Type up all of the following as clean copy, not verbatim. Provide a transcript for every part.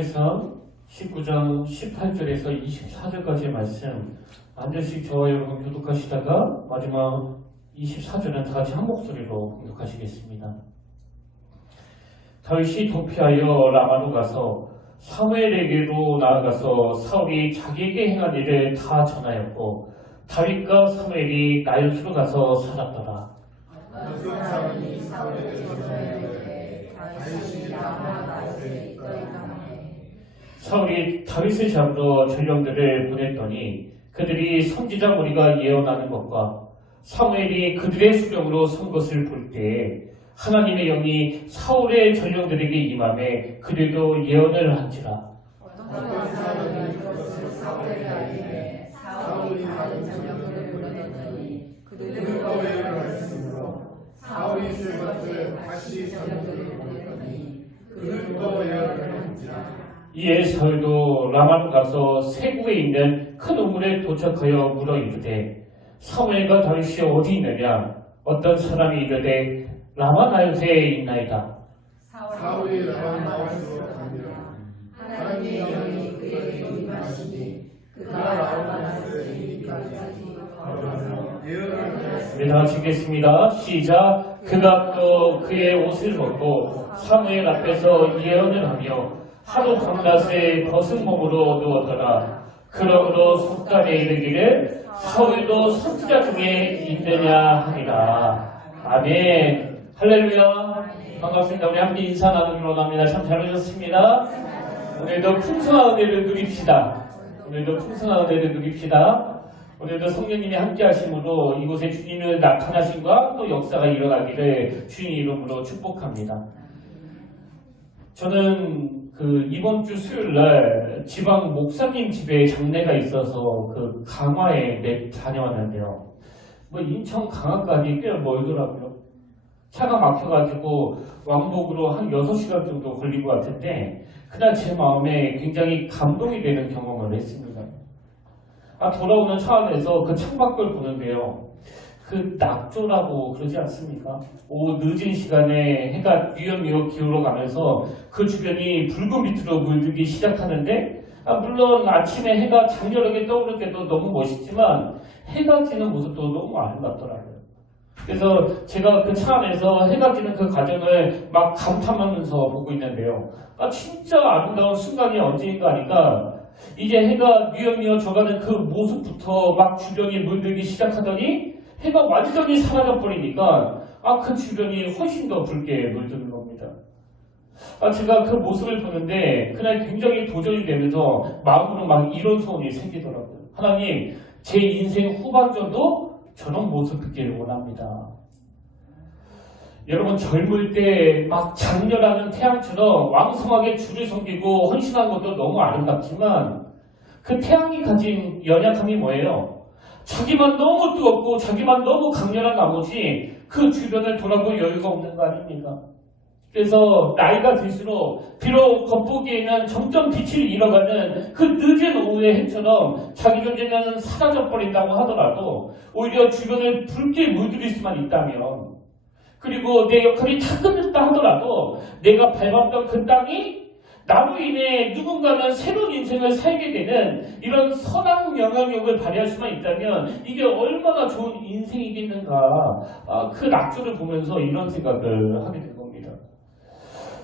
사무엘상 19장 18절에서 24절까지의 말씀 한 절씩 저와 여러분 교독하시다가 마지막 24절은 다 같이 한 목소리로 공독하시겠습니다. 다윗이 도피하여 라마로 가서 사무엘에게로 나아가서 사울이 자기에게 행한 일을 다 전하였고 다윗과 사무엘이 나요스로 가서 살았더라. 사울이 다윗을 잡으러 전령들을 보냈더니 그들이 선지자 무리가 예언하는 것과 사무엘이 그들의 수령으로 선 것을 볼 때에 하나님의 영이 사울의 전령들에게 임하매 그들도 예언을 한지라. 어떤 사람이 그것을 사울에게 알리매 사울이 다른 전령들을 보내더니 그들과 예언하였으므로 사울이 쓸 것을 다시 전령들을 보내더니 그들과 예언을 한지라. 이에 사울도 라마로 가서 세국에 있는 큰 우물에 도착하여 물어 이르되 사무엘과 다윗이 어디 있느냐? 어떤 사람이 이르되 라마 나요스에 있나이다. 사울이 라마 나요스로 가니라. 하나님의 영이 그에게 임하시니 그가 라마 나요스에 이르기까지 걸어서 예언을 하였으니. 네, 다 같이 읽겠습니다. 시작. 그가 또 그의 옷을 벗고 사무엘 앞에서 예언을 하며 하루 밤낮에 벗은 몸으로 누웠더라. 그러므로 속담에 이르기를 사울도 선지자 중에 있느냐 하니라. 아멘. 할렐루야. 반갑습니다. 우리 함께 인사 나누기로 합니다. 참 잘 오셨습니다. 오늘도 풍성한 은혜를 누립시다. 오늘도 성령님이 함께 하심으로 이곳에 주님을 나타나심과 또 역사가 일어나기를 주님 이름으로 축복합니다. 저는 이번 주 수요일 날 지방 목사님 집에 장례가 있어서 강화에 다녀왔는데요. 인천 강화까지 꽤 멀더라고요. 차가 막혀가지고 왕복으로 한 6시간 정도 걸린 것 같은데 그날 제 마음에 굉장히 감동이 되는 경험을 했습니다. 돌아오는 차 안에서 그 창밖을 보는데요. 낙조라고 그러지 않습니까? 오후 늦은 시간에 해가 뉘엿뉘엿 기울어가면서 그 주변이 붉은 빛으로 물들기 시작하는데 물론 아침에 해가 장렬하게 떠오를 때도 너무 멋있지만 해가 지는 모습도 너무 아름답더라고요. 그래서 제가 그 차 안에서 해가 지는 그 과정을 막 감탄하면서 보고 있는데요. 진짜 아름다운 순간이 언제인가 하니까 이제 해가 뉘엿뉘엿 져가는 그 모습부터 막 주변이 물들기 시작하더니 해가 완전히 사라져버리니까 그 주변이 훨씬 더 붉게 물드는 겁니다. 제가 그 모습을 보는데 그날 굉장히 도전이 되면서 마음으로 막 이런 소원이 생기더라고요. 하나님, 제 인생 후반전도 저런 모습 듣기를 원합니다. 여러분, 젊을 때 막 장렬하는 태양처럼 왕성하게 주를 섬기고 헌신한 것도 너무 아름답지만 그 태양이 가진 연약함이 뭐예요? 자기만 너무 뜨겁고 자기만 너무 강렬한 나머지 그 주변을 돌아볼 여유가 없는 거 아닙니까? 그래서 나이가 들수록 비록 겉보기에는 점점 빛을 잃어가는 그 늦은 오후의 해처럼 자기 존재는 사라져버린다고 하더라도 오히려 주변을 붉게 물들일 수만 있다면 그리고 내 역할이 다 끝났다 하더라도 내가 밟았던 그 땅이 나로 인해 누군가는 새로운 인생을 살게 되는 이런 선한 영향력을 발휘할 수만 있다면 이게 얼마나 좋은 인생이겠는가. 그 낙조를 보면서 이런 생각을 하게 된 겁니다.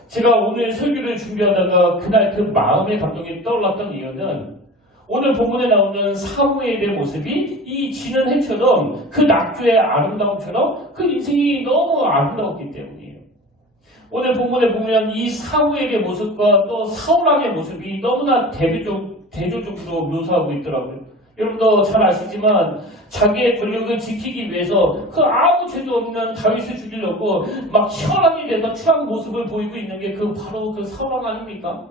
제가 오늘 설교를 준비하다가 그날 그 마음의 감동이 떠올랐던 이유는 오늘 본문에 나오는 사무엘의 모습이 이 지는 해처럼 그 낙조의 아름다움처럼 그 인생이 너무 아름다웠기 때문이에요. 오늘 본문에 보면 이 사무엘의 모습과 또 사울왕의 모습이 너무나 대조적으로 묘사하고 있더라고요. 여러분도 잘 아시지만 자기의 권력을 지키기 위해서 그 아무 죄도 없는 다윗을 죽이려고 막 혈안이 돼서 취한 모습을 보이고 있는 게 바로 그 사울왕 아닙니까?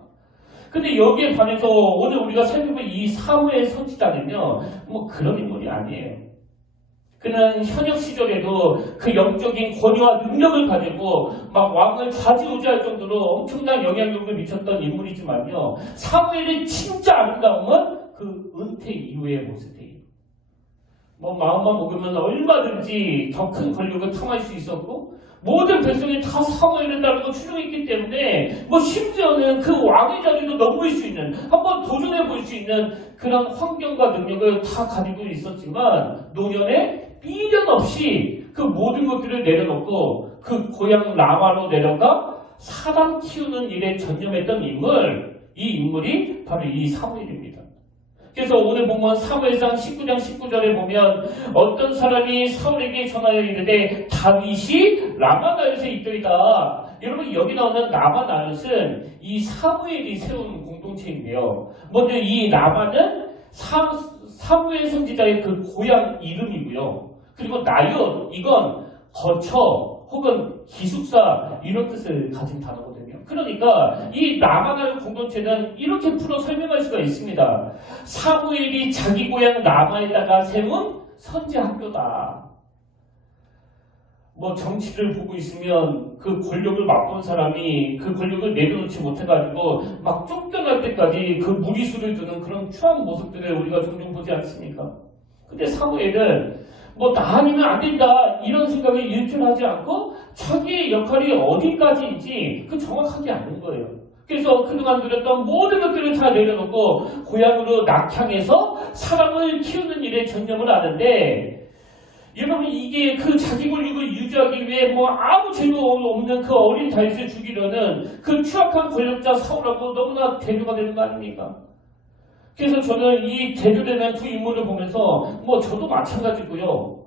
근데 여기에 반해서 오늘 우리가 살펴볼 이 사무엘 선지자는요, 그런 인물이 아니에요. 그는 현역 시절에도 그 영적인 권위와 능력을 가지고 막 왕을 좌지우지할 정도로 엄청난 영향력을 미쳤던 인물이지만요. 사무엘의 진짜 아름다움은 그 은퇴 이후의 모습이에요. 마음만 먹으면 얼마든지 더 큰 권력을 탐할 수 있었고 모든 백성이 다 사무엘을 따르고 추종했기 때문에 뭐 심지어는 그 왕의 자리도 넘을 수 있는, 한번 도전해 볼 수 있는 그런 환경과 능력을 다 가지고 있었지만 노년에 미련 없이 그 모든 것들을 내려놓고 그 고향 라마로 내려가 사람 키우는 일에 전념했던 인물, 이 인물이 바로 이 사무엘입니다. 그래서 오늘 보면 사무엘상 19장 19절에 보면 어떤 사람이 사울에게 전하여 이르되 다윗이 라마나엿에 있더이다. 여러분 여기 나오는 라마나엿은 이 사무엘이 세운 공동체인데요. 먼저 이 라마는 사무엘 선지자의 그 고향 이름이고요. 그리고 나엿, 이건 거처 혹은 기숙사 이런 뜻을 가진 단어거든요. 그러니까 이 라마나의 공동체는 이렇게 풀어 설명할 수가 있습니다. 사무엘이 자기 고향 라마에다가 세운 선지 학교다. 뭐 정치를 보고 있으면 그 권력을 맛본 사람이 그 권력을 내려놓지 못해가지고 막 쫓겨날 때까지 그 무리수를 두는 그런 추한 모습들을 우리가 종종 보지 않습니까? 근데 사무엘은 뭐 나 아니면 안 된다 이런 생각을 일절하지 않고 자기의 역할이 어디까지인지 그 정확하게 아는 거예요. 그래서 그동안 누렸던 모든 것들을 다 내려놓고 고향으로 낙향해서 사람을 키우는 일에 전념을 하는데, 여러분 이게 그 자기 권력을 유지하기 위해 뭐 아무 죄도 없는 그 어린 다윗을 죽이려는 그 추악한 권력자 사울하고 너무나 대조가 되는 거 아닙니까? 그래서 저는 이 대조되는 두 인물을 보면서 뭐 저도 마찬가지고요.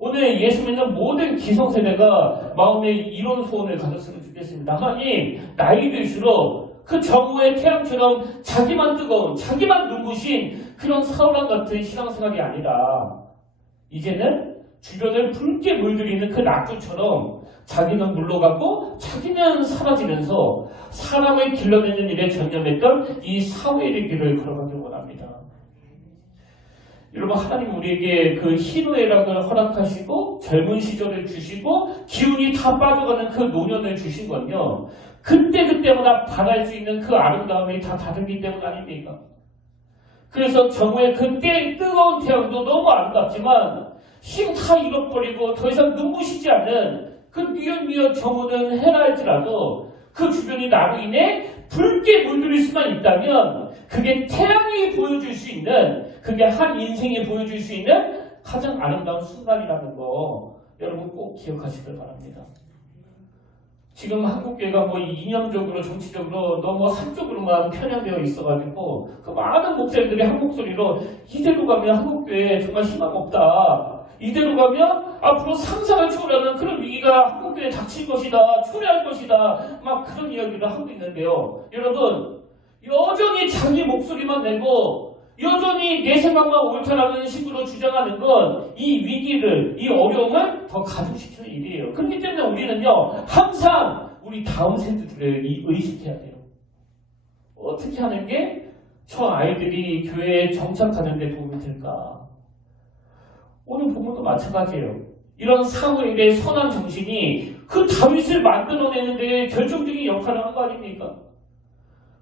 오늘 예수 믿는 모든 기성세대가 마음에 이런 소원을 가졌으면 좋겠습니다. 하나님, 나이 들수록 그 정오의 태양처럼 자기만 뜨거운, 자기만 눈부신 그런 사울왕 같은 신앙생활이 아니라 이제는 주변을 붉게 물들이는 그 낙조처럼 자기는 물러가고 자기는 사라지면서 사람을 길러내는 일에 전념했던 이 사무엘의 길을 걸어가길 원합니다. 여러분, 하나님 우리에게 그 희노애락을 허락하시고 젊은 시절을 주시고 기운이 다 빠져가는 그 노년을 주신 건요, 그때그때마다 바랄 수 있는 그 아름다움이 다 다르기 때문 아닙니까? 그래서 정오의 그때 뜨거운 태양도 너무 아름답지만 힘 다 잃어버리고 더 이상 눈부시지 않는 그 뉘엿뉘엿 저무는 해라 할지라도 그 주변이 나로 인해 붉게 물들일 수만 있다면 그게 태양이 보여줄 수 있는, 그게 한 인생이 보여줄 수 있는 가장 아름다운 순간이라는 거 여러분 꼭 기억하시길 바랍니다. 지금 한국교회가 뭐 이념적으로 정치적으로 너무 한쪽으로만 편향되어 있어가지고 그 많은 목사님들이 한 목소리로 이대로 가면 한국교회에 정말 희망 없다, 이대로 가면 앞으로 상상을 초월하는 그런 위기가 한국교회에 닥칠 것이다, 초래할 것이다, 막 그런 이야기를 하고 있는데요. 여러분, 여전히 자기 목소리만 내고 여전히 내 생각만 옳다라는 식으로 주장하는 건 이 위기를, 이 어려움을 더 가중시키는 일이에요. 그렇기 때문에 우리는요, 항상 우리 다음 세대들을 의식해야 돼요. 어떻게 하는 게 저 아이들이 교회에 정착하는 데 도움이 될까? 오늘 부분도 마찬가지예요. 이런 사무엘의 선한 정신이 그 다윗을 만들어내는 데 결정적인 역할을 한 거 아닙니까?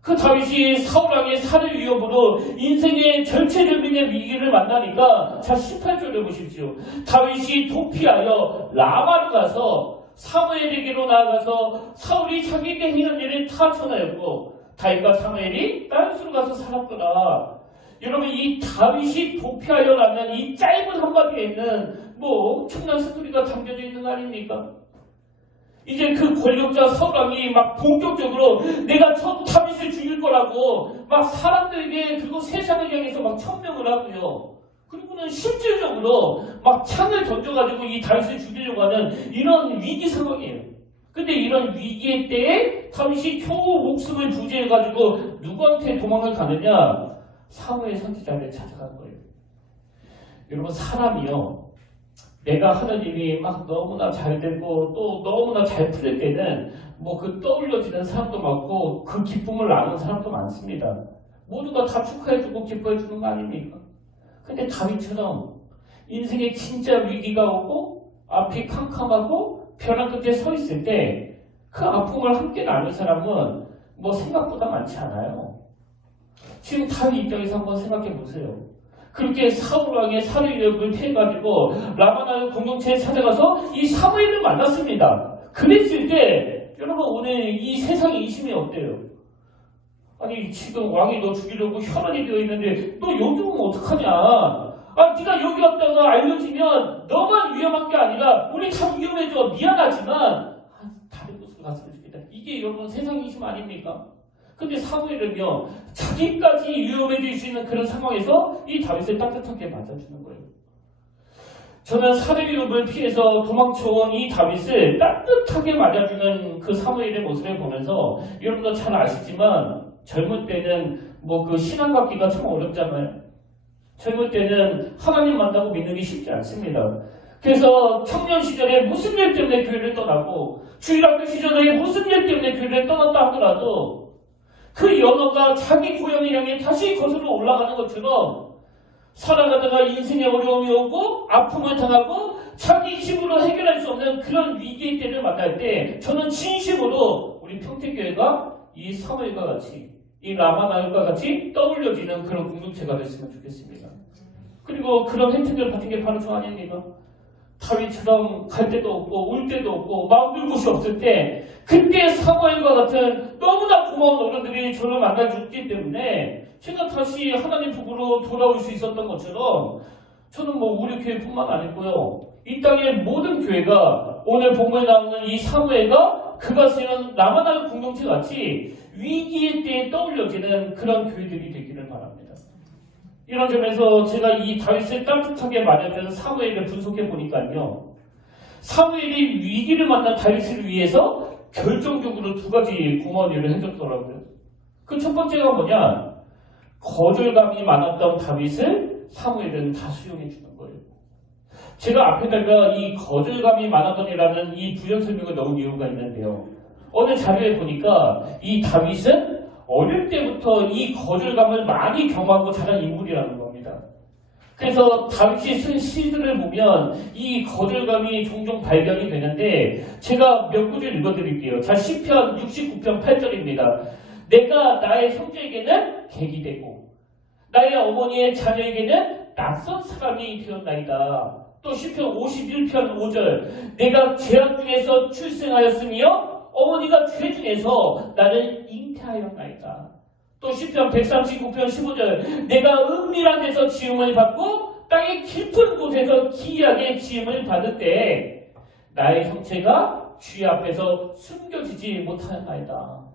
그 다윗이 사울왕의 살을 위협으로 인생의 절체절명의 위기를 만나니까, 자 18절을 보십시오. 다윗이 도피하여 라마로 가서 사무엘에게로 나아가서 사울이 자기에게 행한 일을 다 전하였고 다윗과 사무엘이 딴수로 가서 살았더라. 여러분, 이 다윗이 도피하여라는 이 짧은 한마디에는 뭐 엄청난 스토리가 담겨져 있는 거 아닙니까? 이제 그 권력자 사울왕이 막 본격적으로 내가 저 다윗을 죽일 거라고 막 사람들에게, 그리고 세상을 향해서 막 천명을 하고요. 그리고는 실질적으로 막 창을 던져가지고 이 다윗을 죽이려고 하는 이런 위기 상황이에요. 근데 이런 위기의 때에 다윗이 겨우 목숨을 부지해가지고 누구한테 도망을 가느냐? 사무엘 선지자를 찾아간 거예요. 여러분, 사람이요, 내가 하는 일이 막 너무나 잘 되고 또 너무나 잘 풀릴 때는 뭐 그 떠올려지는 사람도 많고 그 기쁨을 나누는 사람도 많습니다. 모두가 다 축하해주고 기뻐해주는 거 아닙니까? 근데 다윗처럼 인생에 진짜 위기가 오고 앞이 캄캄하고 벼랑 끝에 서 있을 때 그 아픔을 함께 나눌 사람은 뭐 생각보다 많지 않아요. 지금 다윗 입장에서 한번 생각해 보세요. 그렇게 사울왕의 살해 위협을 피해가지고 라마나의 공동체에 찾아가서 이 사무엘을 만났습니다. 그랬을 때 여러분 오늘 이 세상의 이심이 어때요? 아니 지금 왕이 너 죽이려고 혈안이 되어 있는데 너 여기 오면 어떡하냐? 네가 여기 왔다가 알려지면 너만 위험한 게 아니라 우리 다 위험해져. 미안하지만 다른 곳으로 갔으면 좋겠다. 이게 여러분 세상의 이심 아닙니까? 근데 사무엘은요 자기까지 위험해질 수 있는 그런 상황에서 이 다윗을 따뜻하게 맞아주는 거예요. 저는 살해 위협을 피해서 도망쳐온 이 다윗을 따뜻하게 맞아주는 그 사무엘의 모습을 보면서 여러분도 잘 아시지만 젊을 때는 그 신앙 갖기가 참 어렵잖아요. 젊을 때는 하나님 만나고 믿는 게 쉽지 않습니다. 그래서 청년 시절에 무슨 일 때문에 교회를 떠나고 주일학교 시절에 무슨 일 때문에 교회를 떠났다 하더라도 그 연어가 자기 고향을 향해 다시 거슬러 올라가는 것처럼 살아가다가 인생에 어려움이 오고 아픔을 당하고 자기 힘으로 해결할 수 없는 그런 위기의 때를 만날 때 저는 진심으로 우리 평택교회가 이 사무엘과 같이 이 라마나엘과 같이 떠올려지는 그런 공동체가 됐으면 좋겠습니다. 그리고 그런 혜택을 받은 게 바로 저 아닙니까? 다윗처럼 갈 데도 없고 올 데도 없고 마음둘 곳이 없을 때 그때 사무엘과 같은 너무나 고마운 어른들이 저를 만나줬기 때문에 제가 다시 하나님 북으로 돌아올 수 있었던 것처럼 저는 우리 교회뿐만 아니고요. 이 땅의 모든 교회가 오늘 본문에 나오는 이 사무엘과 그가 세운 라마나엘 공동체 같이 위기의 때에 떠올려지는 그런 교회들이 되기를 바랍니다. 이런 점에서 제가 이 다윗을 따뜻하게 맞아주는 사무엘을 분석해 보니까요. 사무엘이 위기를 만난 다윗을 위해서 결정적으로 두 가지 고마운 일을 해줬더라고요. 그 첫 번째가 뭐냐? 거절감이 많았던 다윗을 사무엘은 다 수용해 주는 거예요. 제가 앞에다가 이 거절감이 많았던이라는 이 부연 설명을 넣은 이유가 있는데요. 어느 자료에 보니까 이 다윗은 어릴 때부터 이 거절감을 많이 경험하고 자란 인물이라는 겁니다. 그래서 다윗이 쓴 시들을 보면 이 거절감이 종종 발견이 되는데 제가 몇 구절 읽어드릴게요. 자, 시편 69편 8절입니다. 내가 나의 형제에게는 객이 되고 나의 어머니의 자녀에게는 낯선 사람이 되었나이다. 또 시편 51편 5절 내가 죄악 중에서 출생하였으며 어머니가 죄 중에서 나를 잉태하였나이다. 또 시편 139편 15절 내가 은밀한 데서 지음을 받고 땅의 깊은 곳에서 기이하게 지음을 받을 때 나의 형체가 주의 앞에서 숨겨지지 못하였나이다.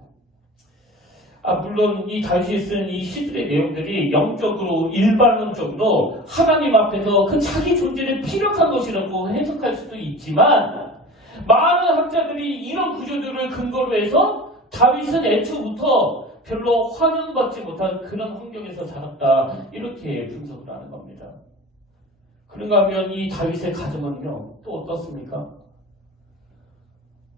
물론 이 다윗이 쓴 이 시들의 내용들이 영적으로 일반론적으로 하나님 앞에서 그 자기 존재를 피력한 것이라고 해석할 수도 있지만 많은 학자들이 이런 구조들을 근거로 해서 다윗은 애초부터 별로 환영받지 못한 그런 환경에서 자랐다 이렇게 분석을 하는 겁니다. 그런가 하면 이 다윗의 가정은요 또 어떻습니까?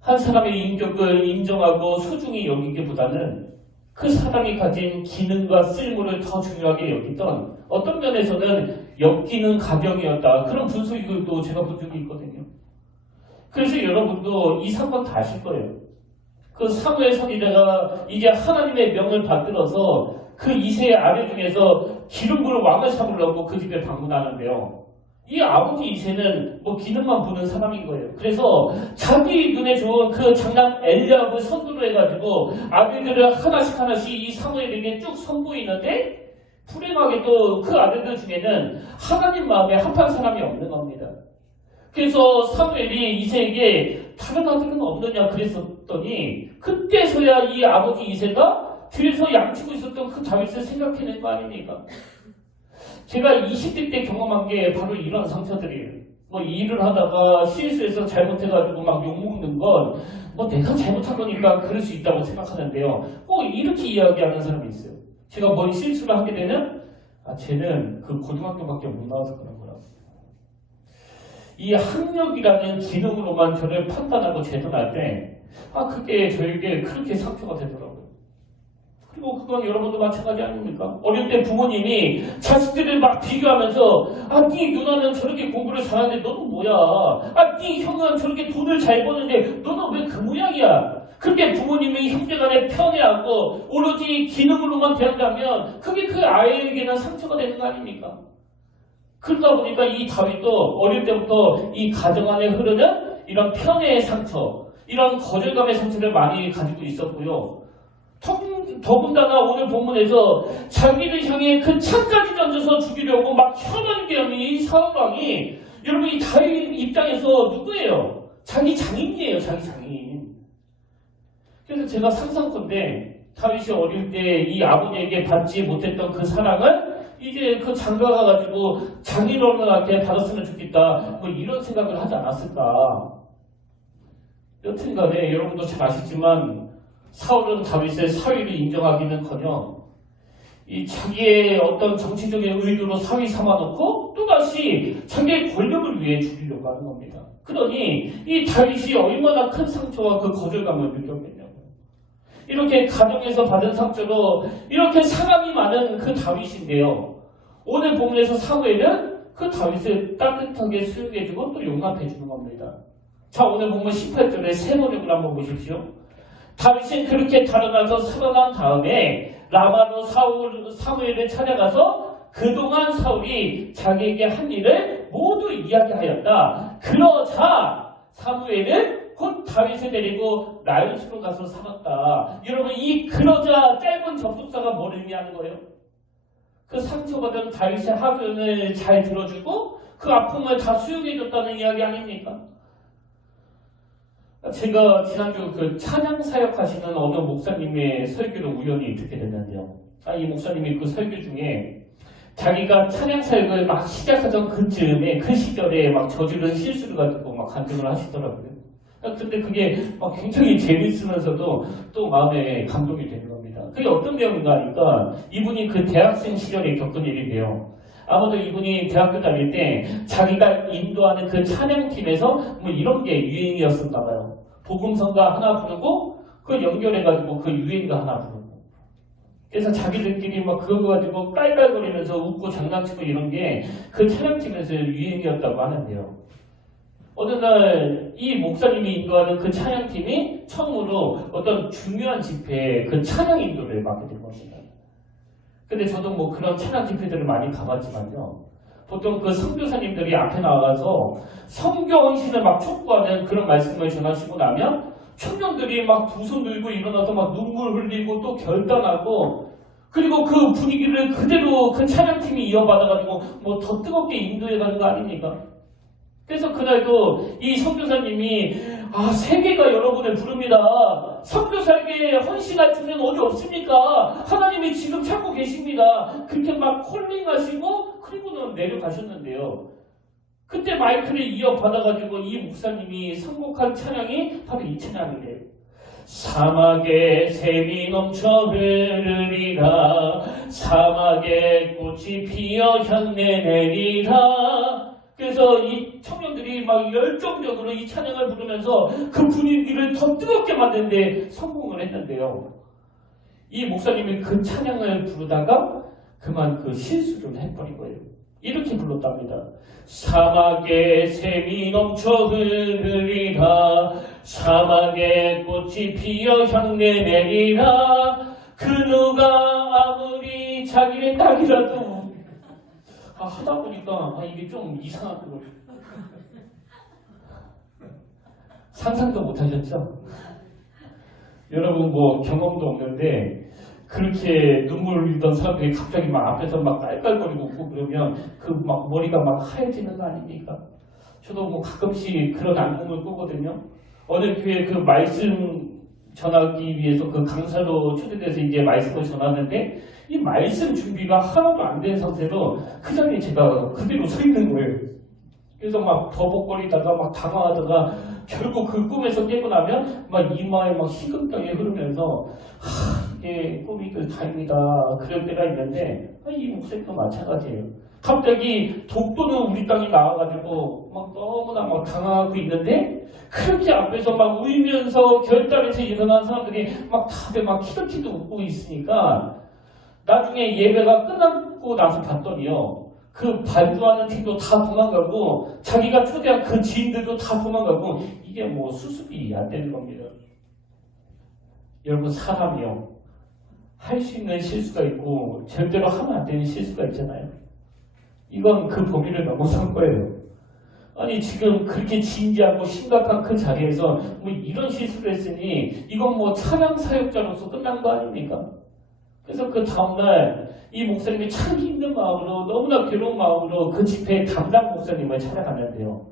한 사람의 인격을 인정하고 소중히 여기기보다는 그 사람이 가진 기능과 쓸모를 더 중요하게 여기던 어떤 면에서는 엮이는 가정이었다. 그런 분석도 제가 본 적이 있거든요. 그래서 여러분도 이 사건 다 아실 거예요. 그 사무엘 선지자가 이제 하나님의 명을 받들어서 그 이세의 아들 중에서 기름 부을 왕을 삼으려고 그 집에 방문하는데요. 이 아버지 이세는 기능만 보는 사람인 거예요. 그래서 자기 눈에 좋은 그 장남 엘리압을 선두로 해가지고 아들들을 하나씩 이 사무엘에게 쭉 선보이는데 불행하게도 그 아들들 중에는 하나님 마음에 합한 사람이 없는 겁니다. 그래서 사무엘이 이세에게 다른 아들은 없느냐 그랬었더니 그때서야 이 아버지 이세가 뒤에서 양치고 있었던 그 다윗을 생각해낸 거 아닙니까? 제가 20대 때 경험한 게 바로 이런 상처들이에요. 일을 하다가 실수해서 잘못해가지고 막 욕먹는 건 내가 잘못한 거니까 그럴 수 있다고 생각하는데요. 꼭 이렇게 이야기하는 사람이 있어요. 제가 실수를 하게 되면 쟤는 그 고등학교밖에 못 나와서 그런 거라고. 이 학력이라는 기능으로만 저를 판단하고 제도할 때 그게 저에게 그렇게 상처가 되더라고요. 그리고 그건 여러분도 마찬가지 아닙니까? 어릴 때 부모님이 자식들을 막 비교하면서 네 누나는 저렇게 공부를 잘하는데 너는 뭐야? 네 형은 저렇게 돈을 잘 버는데 너는 왜 그 모양이야? 그렇게 부모님이 형제간에 편애하고 오로지 기능으로만 대한다면 그게 그 아이에게는 상처가 되는 거 아닙니까? 그러다 보니까 이 다윗도 어릴 때부터 이 가정 안에 흐르는 이런 편애의 상처, 이런 거절감의 상처를 많이 가지고 있었고요. 더군다나 오늘 본문에서 자기를 향해 그 창까지 던져서 죽이려고 막 혀는 게 없는 이 사울왕이 여러분 이 다윗 입장에서 누구예요? 자기 장인이에요. 자기 장인. 그래서 제가 상상컨대 다윗이 어릴 때 이 아버지에게 받지 못했던 그 사랑을 이제 그 장가가 가지고 장인어른한테 받았으면 좋겠다 뭐 이런 생각을 하지 않았을까. 여튼간에 여러분도 잘 아시지만 사울은 다윗의 사위를 인정하기는커녕 이 자기의 어떤 정치적인 의도로 사위 삼아놓고 또다시 자기의 권력을 위해 죽이려고 하는 겁니다. 그러니 이 다윗이 얼마나 큰 상처와 그 거절감을 느꼈겠냐고요. 이렇게 가정에서 받은 상처로 이렇게 상함이 많은 그 다윗인데요. 오늘 본문에서 사무엘은 그 다윗을 따뜻하게 수용해주고 또 용납해주는 겁니다. 자, 오늘 본문 18절에 세 번역을 한번 보십시오. 다윗은 그렇게 달아나서 살아난 다음에 라마로 사무엘을 찾아가서 그동안 사울이 자기에게 한 일을 모두 이야기하였다. 그러자 사무엘은 곧 다윗을 데리고 나요스로 가서 살았다. 여러분 이 그러자 짧은 접속사가 뭘 의미하는 거예요? 그 상처받은 다윗의 하소연을 잘 들어주고 그 아픔을 다 수용해줬다는 이야기 아닙니까? 제가 지난주 그 찬양 사역하시는 어느 목사님의 설교를 우연히 듣게 됐는데요. 이 목사님이 그 설교 중에 자기가 찬양 사역을 막 시작하던 그쯤에 그 시절에 막 저지른 실수를 가지고 막 간증을 하시더라고요. 근데 그게 막 굉장히 재밌으면서도 또 마음에 감동이 되는 겁니다. 그게 어떤 내용인가 하니까 이분이 그 대학생 시절에 겪은 일이래요. 아마도 이분이 대학교 다닐 때 자기가 인도하는 그 찬양팀에서 뭐 이런 게 유행이었었나 봐요. 복음성가 하나 부르고 그걸 연결해가지고 그 유행가 하나 부르고. 그래서 자기들끼리 막 그거 가지고 깔깔거리면서 웃고 장난치고 이런 게 그 찬양팀에서 유행이었다고 하는데요. 어느 날 이 목사님이 인도하는 그 찬양팀이 처음으로 어떤 중요한 집회에 그 찬양 인도를 맡게 된 것입니다. 근데 저도 뭐 그런 찬양 집회들을 많이 가봤지만요. 보통 그 선교사님들이 앞에 나가서 선교 헌신을 막 촉구하는 그런 말씀을 전하시고 나면 청년들이 막 두 손 들고 일어나서 막 눈물 흘리고 또 결단하고 그리고 그 분위기를 그대로 그 찬양팀이 이어받아가지고 뭐 더 뜨겁게 인도해가는 거 아닙니까? 그래서 그날도 이 선교사님이 세계가 여러분을 부릅니다. 선교사에게 헌신할 주는 어디 없습니까? 하나님이 지금 찾고 계십니다. 그렇게 막 콜링하시고 그리고는 내려가셨는데요. 그때 마이크를 이어받아가지고 이 목사님이 선곡한 찬양이 바로 이 찬양이래요. 사막에 샘이 넘쳐 흐르리라 사막에 꽃이 피어 향내 내리라. 그래서 이 청년들이 막 열정적으로 이 찬양을 부르면서 그 분위기를 더 뜨겁게 만드는데 성공을 했는데요. 이 목사님이 그 찬양을 부르다가 그만 그 실수를 해버린 거예요. 이렇게 불렀답니다. 사막에 샘이 넘쳐 흐르리라 사막에 꽃이 피어 향내 내리라 그 누가 아무리 자기의 딸이라도 하다 보니까 이게 좀 이상하고 상상도 못하셨죠? 여러분 뭐 경험도 없는데 그렇게 눈물 흘리던 사람들이 갑자기 막 앞에서 막 깔깔거리고 웃고 그러면 그 막 머리가 막 하얘지는 거 아닙니까? 저도 뭐 가끔씩 그런 악몽을 꾸거든요. 어느 교회 그 말씀 전하기 위해서 그 강사로 초대돼서 이제 말씀을 전하는데 이 말씀 준비가 하나도 안 된 상태로 그 자리에 제가 그대로 서 있는 거예요. 그래서 막 버벅거리다가 막 당황하다가 결국 그 꿈에서 깨고 나면 막 이마에 막 식은땀이 흐르면서 이게 꿈이길 다행이다 그럴 때가 있는데 이 목소리도 마찬가지예요. 갑자기 독도는 우리 땅이 나와가지고 막 너무나 막 당황하고 있는데 그렇게 앞에서 막 울면서 결단해서 일어난 사람들이 막 다들 막 키득키득 웃고 있으니까 나중에 예배가 끝나고 나서 봤더니요. 그 반주하는 팀도 다 도망가고 자기가 초대한 그 지인들도 다 도망가고 이게 뭐 수습이 안 되는 겁니다. 여러분 사람이요. 할 수 있는 실수가 있고 절대로 하면 안 되는 실수가 있잖아요. 이건 그 범위를 넘어선 거예요. 아니 지금 그렇게 진지하고 심각한 그 자리에서 뭐 이런 실수를 했으니 이건 뭐 찬양 사역자로서 끝난 거 아닙니까? 그래서 그 다음날 이 목사님이 참 힘든 마음으로 너무나 괴로운 마음으로 그 집회 담당 목사님을 찾아갔는데요.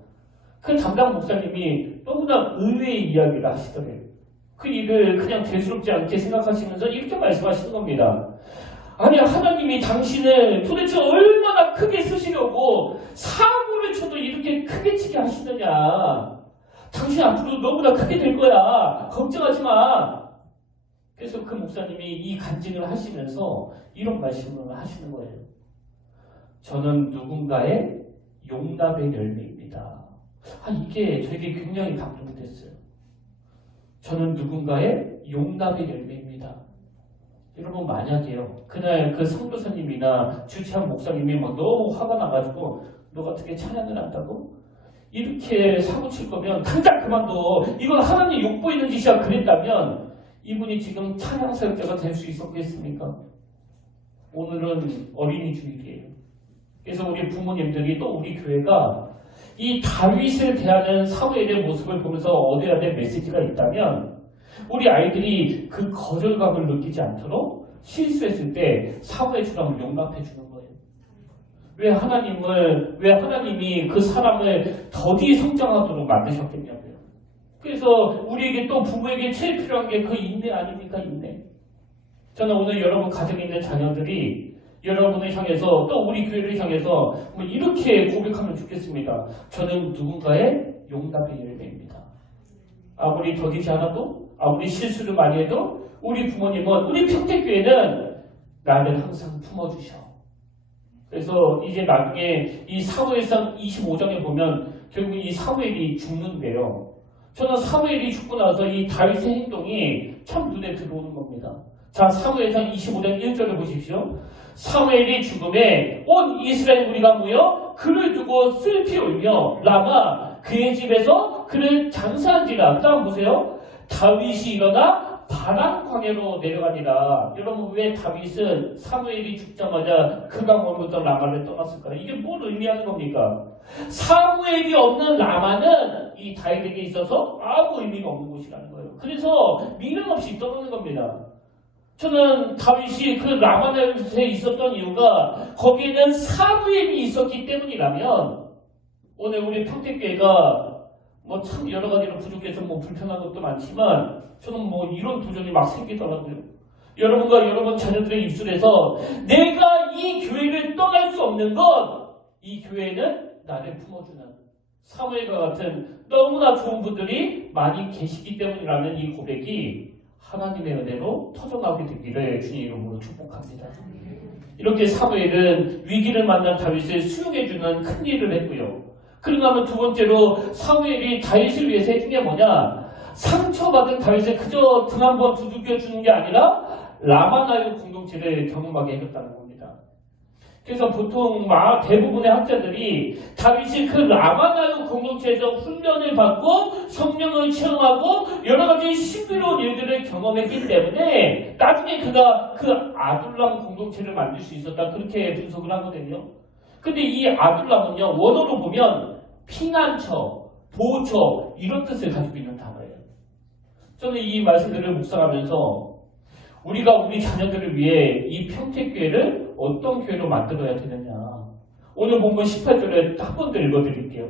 그 담당 목사님이 너무나 의외의 이야기를 하시더래요. 그 일을 그냥 대수롭지 않게 생각하시면서 이렇게 말씀하시는 겁니다. 아니 하나님이 당신을 도대체 얼마나 크게 쓰시려고 사고를 쳐도 이렇게 크게 치게 하시느냐. 당신 앞으로 너무나 크게 될 거야. 걱정하지 마. 그래서 그 목사님이 이 간증을 하시면서 이런 말씀을 하시는 거예요. 저는 누군가의 용납의 열매입니다. 이게 저에게 굉장히 감동이 됐어요. 저는 누군가의 용납의 열매입니다. 여러분 만약에요. 그날 그 성도사님이나 주최한 목사님이 막 너무 화가 나가지고 너 같은 찬양을 한다고? 이렇게 사고칠 거면 당장 그만둬. 이건 하나님 욕보이는 짓이야. 그랬다면 이분이 지금 찬양 사역자가 될 수 있었겠습니까? 오늘은 어린이 주일이에요. 그래서 우리 부모님들이 또 우리 교회가 이 다윗을 대하는 사무엘의 모습을 보면서 얻어야 될 메시지가 있다면 우리 아이들이 그 거절감을 느끼지 않도록 실수했을 때 사무엘처럼 용납해 주는 거예요. 왜 하나님이 그 사람을 더디 성장하도록 만드셨겠냐고요. 그래서 우리에게 또 부모에게 제일 필요한 게 그 인내 아닙니까? 인내. 저는 오늘 여러분 가정에 있는 자녀들이 여러분을 향해서 또 우리 교회를 향해서 뭐 이렇게 고백하면 좋겠습니다. 저는 누군가의 용납의 열매입니다. 아무리 더디지 않아도 아무리 실수를 많이 해도 우리 부모님은 우리 평택교회는 나를 항상 품어주셔. 그래서 이제 나중에 이 사무엘상 25장에 보면 결국 이 사무엘이 죽는데요. 저는 사무엘이 죽고 나서 이 다윗의 행동이 참 눈에 들어오는 겁니다. 자, 사무엘상 25장 1절을 보십시오. 사무엘이 죽음에 온 이스라엘 무리가 모여 그를 두고 슬피 울며 라마 그의 집에서 그를 장사한지라. 그 다음 보세요. 다윗이 일어나 바란 광야로 내려가니라. 여러분 왜 다윗은 사무엘이 죽자마자 그가 머물던 라마를 떠났을까요? 이게 뭘 의미하는 겁니까? 사무엘이 없는 라마는 이 다윗에게 있어서 아무 의미가 없는 곳이라는 거예요. 그래서 미련 없이 떠나는 겁니다. 저는 다윗이 그 라마나에 있었던 이유가 거기에는 사무엘이 있었기 때문이라면 오늘 우리 평택교회가 뭐 참 여러 가지로 부족해서 뭐 불편한 것도 많지만 저는 뭐 이런 도전이 막 생기더라고요. 여러분과 여러분 자녀들의 입술에서 내가 이 교회를 떠날 수 없는 건 이 교회는 나를 품어주는 사무엘과 같은 너무나 좋은 분들이 많이 계시기 때문이라는 이 고백이 하나님의 은혜로 터져나오게 되기를 주님 이름으로 축복합니다. 이렇게 사무엘은 위기를 만난 다윗을 수용해주는 큰 일을 했고요. 그러고 나면 두 번째로 사무엘이 다윗을 위해서 해준 게 뭐냐? 상처받은 다윗을 그저 등 한번 두들겨주는 게 아니라 라마나요 공동체를 경험하게 해줬다는 겁니다. 그래서 보통 대부분의 학자들이 다윗이 그 라마나요 공동체에서 훈련을 받고 성령을 체험하고 여러 가지 신비로운 일들을 경험했기 때문에 나중에 그가 그 아둘람 공동체를 만들 수 있었다. 그렇게 분석을 하거든요. 근데 이 아둘람은요, 원어로 보면 피난처, 보호처 이런 뜻을 가지고 있는 단어예요. 저는 이 말씀들을 묵상하면서 우리가 우리 자녀들을 위해 이 평택교회를 어떤 교회로 만들어야 되느냐. 오늘 본문 18절에 한 번 더 읽어드릴게요.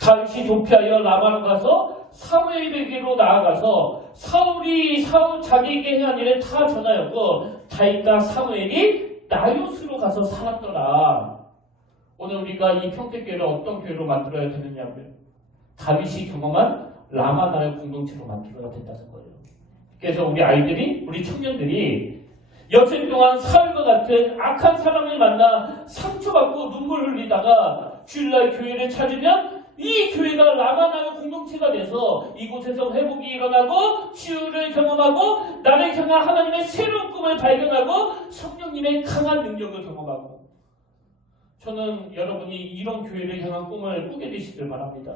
다윗이 도피하여 라마로 가서 사무엘에게로 나아가서 사울 자기에게 해한 일을 다 전하였고 다윗과 사무엘이 나요스로 가서 살았더라. 오늘 우리가 이 평택교회를 어떤 교회로 만들어야 되느냐고요. 다윗이 경험한 라마나의 공동체로 만들어야 된다는 거예요. 그래서 우리 아이들이, 우리 청년들이 여생 동안 사울과 같은 악한 사람을 만나 상처받고 눈물 흘리다가 주일날 교회를 찾으면 이 교회가 라마나의 공동체가 돼서 이곳에서 회복이 일어나고 치유를 경험하고 나를 향한 하나님의 새로운 꿈을 발견하고 성령님의 강한 능력을 경험하고 저는 여러분이 이런 교회를 향한 꿈을 꾸게 되시길 바랍니다.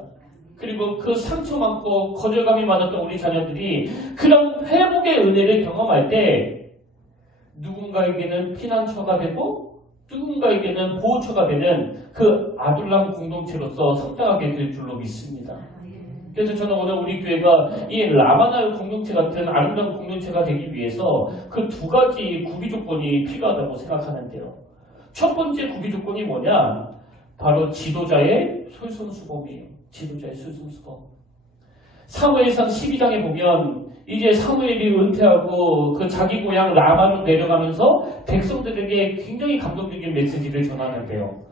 그리고 그 상처 많고 거절감이 많았던 우리 자녀들이 그런 회복의 은혜를 경험할 때 누군가에게는 피난처가 되고 누군가에게는 보호처가 되는 그 아둘람 공동체로서 성장하게 될 줄로 믿습니다. 그래서 저는 오늘 우리 교회가 이 라마나의 공동체 같은 아름다운 공동체가 되기 위해서 그 두 가지 구비 조건이 필요하다고 생각하는데요. 첫 번째 구비 조건이 뭐냐? 바로 지도자의 솔선수범이에요. 지도자의 솔선수범. 사무엘상 12장에 보면 이제 사무엘이 은퇴하고 그 자기 고향 라마로 내려가면서 백성들에게 굉장히 감동적인 메시지를 전하는데요.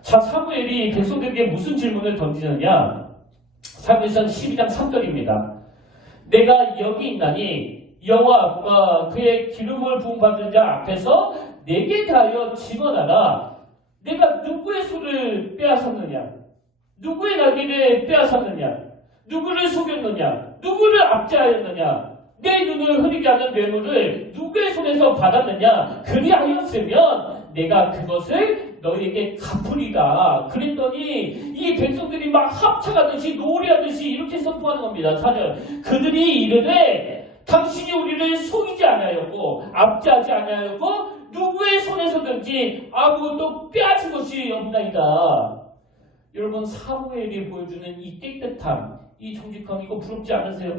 자, 사무엘이 백성들에게 무슨 질문을 던지느냐? 사무엘상 12장 3절입니다. 내가 여기 있나니 여호와 앞과 그의 기름을 부음받은 자 앞에서 내게 대하여 증언하라. 내가 누구의 소를 빼앗았느냐? 누구의 나귀를 빼앗았느냐? 누구를 속였느냐? 누구를 압제하였느냐? 내 눈을 흐리게 하는 뇌물을 누구의 손에서 받았느냐? 그리하였으면 내가 그것을 너희에게 갚으리다. 그랬더니 이 백성들이 막 합창하듯이 노래하듯이 이렇게 선포하는 겁니다. 4절. 그들이 이르되 당신이 우리를 속이지 않았고 압제하지 않았고 누구의 손에서든지 아무것도 빼앗은 것이 없나이다. 여러분, 사무엘이 보여주는 이 깨끗함, 이 정직함, 이거 부럽지 않으세요?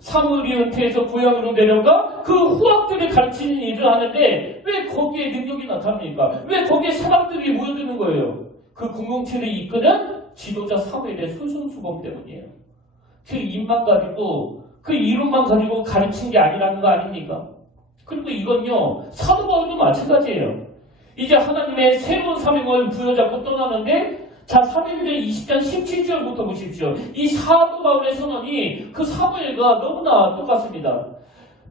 사무엘이 은퇴해서 고향으로 내려가 그 후학들을 가르치는 일을 하는데 왜 거기에 능력이 나타납니까? 왜 거기에 사람들이 모여드는 거예요? 그 공동체를 이끄는 지도자 사무엘의 솔선수범 때문이에요. 그 입만 가지고 그 이론만 가지고 가르친 게 아니라는 거 아닙니까? 그리고 이건요, 사도 바울도 마찬가지예요. 이제 하나님의 새로운 사명을 부여잡고 떠나는데, 자, 사도행전 20장 17절부터 보십시오. 이 사도 바울의 선언이 그 사무엘과 너무나 똑같습니다.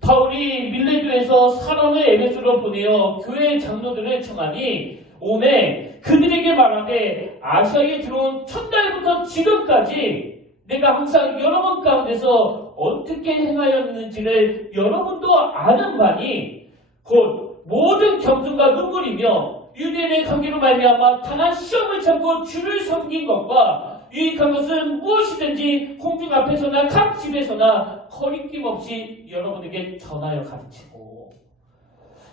바울이 밀레교에서 사람을 에베소로 보내어 교회 장로들을 청하니 오매 그들에게 말하되 아시아에 들어온 첫날부터 지금까지 내가 항상 여러분 가운데서 어떻게 행하였는지를 여러분도 아는 바니 곧 모든 겸손과 눈물이며 유대인의 관계로 말미암아 단 한 시험을 참고 주를 섬긴 것과 유익한 것은 무엇이든지 공중 앞에서나 각 집에서나 거리낌 없이 여러분에게 전하여 가르치고.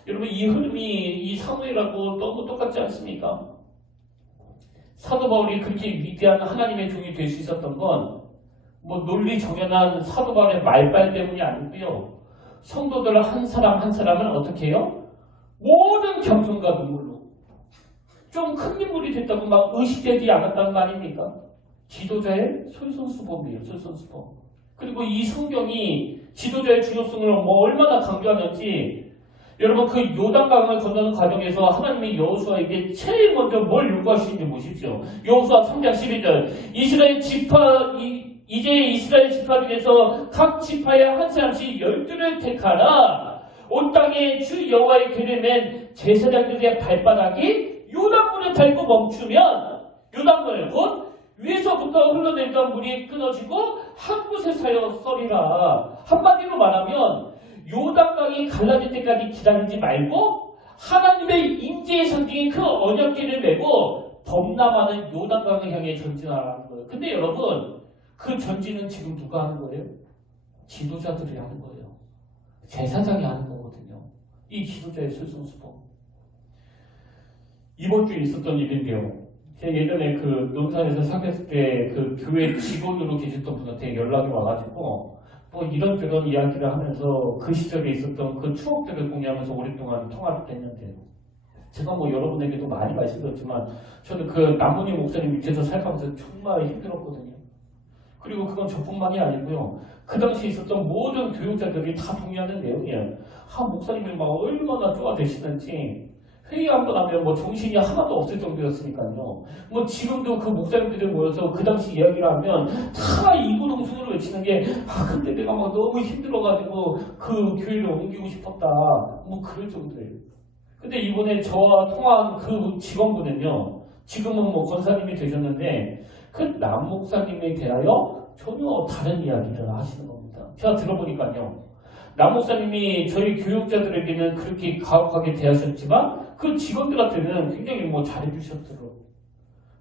여러분, 이 흐름이 이 사무엘하고 너무 똑같지 않습니까? 사도 바울이 그렇게 위대한 하나님의 종이 될 수 있었던 건 뭐 논리 정연한 사도 바울의 말빨 때문이 아니고요. 성도들 한 사람 한 사람은 어떻게 해요? 모든 겸손과 눈물로. 좀 큰 인물이 됐다고 막 의식되지 않았다는 거 아닙니까? 지도자의 솔선수범이에요. 솔선수범. 그리고 이 성경이 지도자의 중요성을 뭐 얼마나 강조하는지 여러분, 그 요단강을 건너는 과정에서 하나님이 여호수아에게 제일 먼저 뭘 요구하시는지 보십시오. 여호수아 3장 12절. 이제 이스라엘 지파 중에서 각 지파에 한 사람씩 12를 택하라. 온 땅에 주 여호와의 궤를 맨 제사장들의 발바닥이 요단물을 밟고 멈추면 요단물 곧 위에서부터 흘러내리던 물이 끊어지고 한 곳에 쌓여 썰이라. 한마디로 말하면 요단강이 갈라질 때까지 기다리지 말고 하나님의 임재의 상징인 그 언약궤를 메고 범람하는 요단강을 향해 전진하라는 거예요. 근데 여러분, 그 전진은 지금 누가 하는 거예요? 지도자들이 하는 거예요. 제사장이 하는 거거든요. 이 지도자의 솔선수범. 이번 주에 있었던 일인데요. 제가 예전에 그 논산에서 사귀었을 때 그 교회 직원으로 계셨던 분한테 연락이 와가지고 뭐 이런저런 이야기를 하면서 그 시절에 있었던 그 추억들을 공유하면서 오랫동안 통화를 했는데, 제가 뭐 여러분에게도 많이 말씀드렸지만 저는 그 남문희 목사님 밑에서 살면서 정말 힘들었거든요. 그리고 그건 저뿐만이 아니고요. 그 당시 있었던 모든 교육자들이 다 동의하는 내용이에요. 목사님이 막 얼마나 좋아되시는지 회의 한번 하면 뭐 정신이 하나도 없을 정도였으니까요. 뭐 지금도 그 목사님들이 모여서 그 당시 이야기를 하면 다 이구동성으로 외치는 게 근데 내가 막 너무 힘들어가지고 그 교회를 옮기고 싶었다. 뭐 그럴 정도예요. 근데 이번에 저와 통화한 그 직원분은요. 지금은 뭐 권사님이 되셨는데 그 남 목사님에 대하여 전혀 다른 이야기를 하시는 겁니다. 제가 들어보니까요. 남 목사님이 저희 교육자들에게는 그렇게 가혹하게 대하셨지만 그 직원들한테는 굉장히 뭐 잘해주셨더라고요.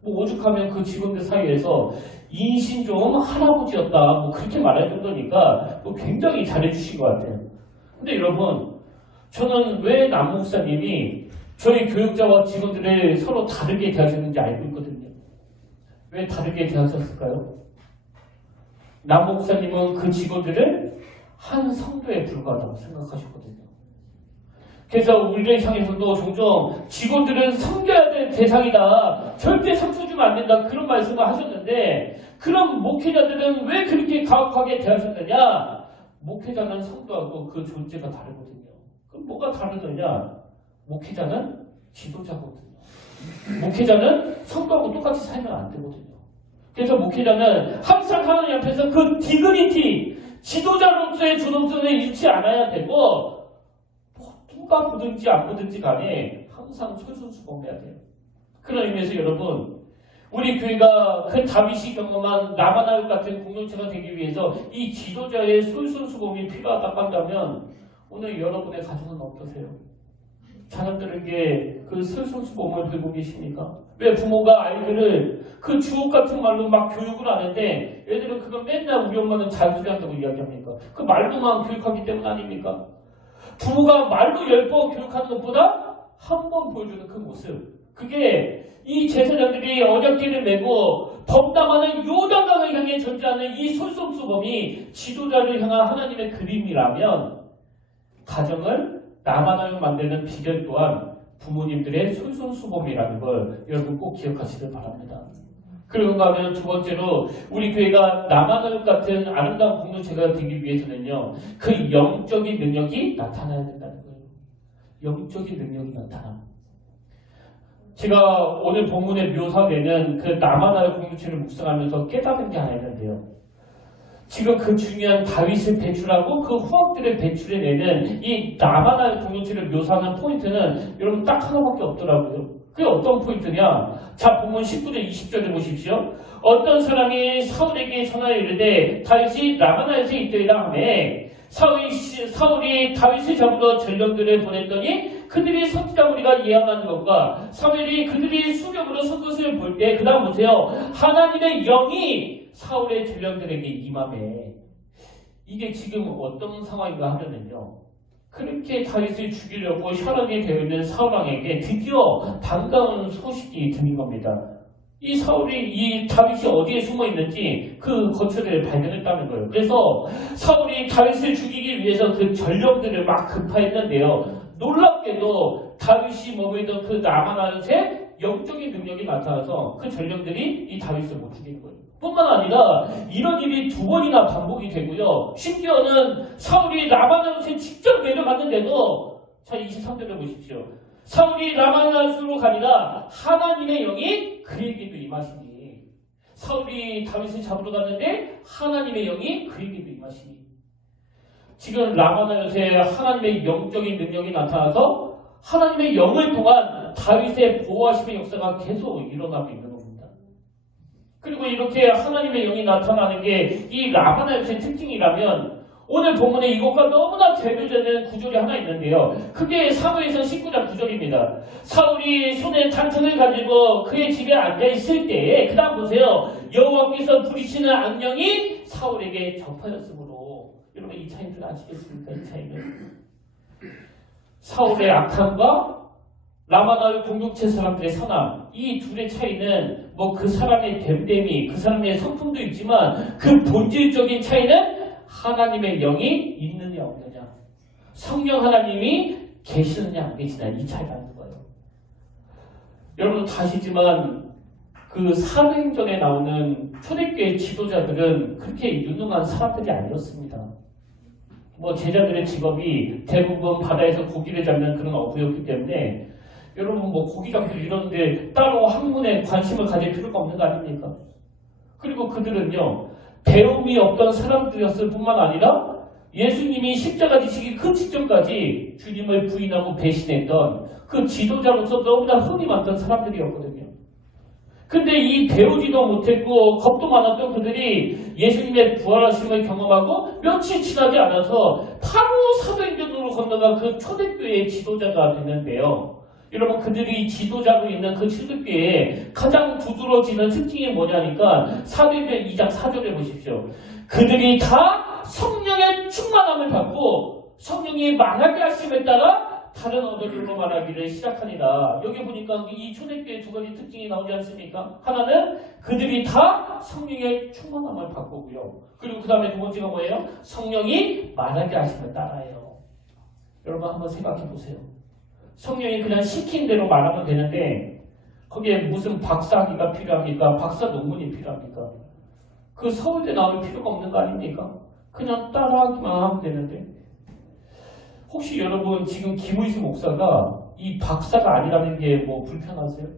뭐 오죽하면 그 직원들 사이에서 인신종 할아버지였다 뭐 그렇게 말할 정도니까 뭐 굉장히 잘해주신 것 같아요. 근데 여러분, 저는 왜 남 목사님이 저희 교육자와 직원들을 서로 다르게 대하셨는지 알고 있거든요. 왜 다르게 대하셨을까요? 남 목사님은 그 직원들을 한 성도에 불과하다고 생각하셨거든요. 그래서 우리를 향해서도 종종 직원들은 섬겨야 될 대상이다. 절대 상처주면 안 된다. 그런 말씀을 하셨는데 그럼 목회자들은 왜 그렇게 가혹하게 대하셨느냐? 목회자는 성도하고 그 존재가 다르거든요. 그럼 뭐가 다르느냐? 목회자는 지도자거든요. 목회자는 성도하고 똑같이 살면 안 되거든요. 그래서 목회자는 항상 하나님 앞에서 그 디그니티, 지도자로서의 존엄성을 잃지 않아야 되고 누가 보든지 안 보든지 간에 항상 솔선수범해야 돼요. 그런 의미에서 여러분, 우리 교회가 그 다윗이 경험한 나마나육 같은 공동체가 되기 위해서 이 지도자의 솔선수범이 필요하다고 한다면 오늘 여러분의 가정은 어떠세요? 자녀들에게 그 솔선수범을 들고 계십니까? 왜 부모가 아이들을 그 주옥 같은 말로 막 교육을 하는데 애들은 그걸 맨날 우리 엄마는 잔소리한다고 이야기합니까? 그 말로만 교육하기 때문 아닙니까? 부모가 말로 10번 교육하는 것보다 한 번 보여주는 그 모습, 그게 이 제사장들이 언약궤를 메고 범람하는 요단강을 향해 전진하는 이 솔선수범이 지도자를 향한 하나님의 그림이라면 가정을 나만하여 만드는 비결 또한 부모님들의 솔선수범이라는 걸 여러분 꼭 기억하시길 바랍니다. 그런가 하면 두 번째로 우리 교회가 나만하여 같은 아름다운 공동체가 되기 위해서는요, 그 영적인 능력이 나타나야 된다는 거예요. 영적인 능력이 나타나. 제가 오늘 본문에 묘사되는 그 나만하여 공동체를 묵상하면서 깨달은 게 하나 있는데요. 지금 그 중요한 다윗을 배출하고 그 후학들을 배출해내는 이 나만하여 공동체를 묘사하는 포인트는 여러분 딱 하나밖에 없더라고요. 그게 어떤 포인트냐? 자, 본문 19절 20절을 보십시오. 어떤 사람이 사울에게 전하여 이르되 다윗이 라마나에서 있더이다 하매 사울이 다윗을 잡으러 전령들을 보냈더니 그들이 선지자 무리가 예언하는 것과 사무엘이 그들이 수령으로 선 것을 볼 때, 그 다음 보세요. 하나님의 영이 사울의 전령들에게 임하매. 이게 지금 어떤 상황인가 하면은요, 그렇게 다윗을 죽이려고 혈안이 되어 있는 사울왕에게 드디어 반가운 소식이 들린 겁니다. 이 사울이, 이 다윗이 어디에 숨어 있는지 그 거처를 발견했다는 거예요. 그래서 사울이 다윗을 죽이기 위해서 그 전령들을 막 급파했는데요. 놀랍게도 다윗이 머물던 그 나만하세 영적인 능력이 나타나서 그 전령들이 이 다윗을 못 죽인 거예요. 뿐만 아니라 이런 일이 두 번이나 반복이 되고요. 심지어는 사울이 라마나스에 직접 내려갔는데도, 자 23절을 보십시오. 사울이 라마나스로 가니라 하나님의 영이 그에게도 임하시니. 사울이 다윗을 잡으러 갔는데 하나님의 영이 그에게도 임하시니. 지금 라마나스에 하나님의 영적인 능력이 나타나서 하나님의 영을 통한 다윗의 보호하심의 역사가 계속 일어나고 있는 겁니다. 그리고 이렇게 하나님의 영이 나타나는 게 이 라마나스의 특징이라면 오늘 본문에 이것과 너무나 대표되는 구절이 하나 있는데요. 그게 사무엘상 19장 9절입니다. 사울이 손에 단창을 가지고 그의 집에 앉아있을 때에, 그 다음 보세요. 여호와께서 부리시는 악령이 사울에게 접하였으므로. 여러분 이 차이를 아시겠습니까? 이 차이는 사울의 악함과 라마나의 공동체 사람들의 선함, 이 둘의 차이는 뭐 그 사람의 됨됨이, 그 사람의 성품도 있지만 그 본질적인 차이는 하나님의 영이 있느냐 없느냐, 성령 하나님이 계시느냐 안 계시느냐, 이 차이가 있는 거예요. 여러분 다시지만 그 사도행전에 나오는 초대교회 지도자들은 그렇게 유능한 사람들이 아니었습니다. 뭐 제자들의 직업이 대부분 바다에서 고기를 잡는 그런 어부였기 때문에 여러분 뭐 고기 잡고 이러는데 따로 학문에 관심을 가질 필요가 없는 거 아닙니까? 그리고 그들은요, 배움이 없던 사람들이었을 뿐만 아니라 예수님이 십자가 지시기 그 직전까지 주님을 부인하고 배신했던 그 지도자로서 너무나 흥이 많던 사람들이었거든요. 근데 이 배우지도 못했고 겁도 많았던 그들이 예수님의 부활하심을 경험하고 며칠 지나지 않아서 바로 사도행전으로 건너가 그 초대교회의 지도자가 됐는데요. 여러분 그들이 지도자로 있는 그 초대교회에 가장 두드러지는 특징이 뭐냐니까 사도행전 2장 4절에 보십시오. 그들이 다 성령의 충만함을 받고 성령이 말하게 하심에 따라 다른 언어들로 말하기를 시작하니라. 여기 보니까 이 초대교회 두 가지 특징이 나오지 않습니까? 하나는 그들이 다 성령의 충만함을 받고요. 그리고 그 다음에 두 번째가 뭐예요? 성령이 말하게 하심을 따라해요. 여러분 한번 생각해 보세요. 성령이 그냥 시킨 대로 말하면 되는데 거기에 무슨 박사학위가 필요합니까? 박사 논문이 필요합니까? 그 서울대 나올 필요가 없는 거 아닙니까? 그냥 따라하기만 하면 되는데 혹시 여러분 지금 김의수 목사가 이 박사가 아니라는 게 뭐 불편하세요?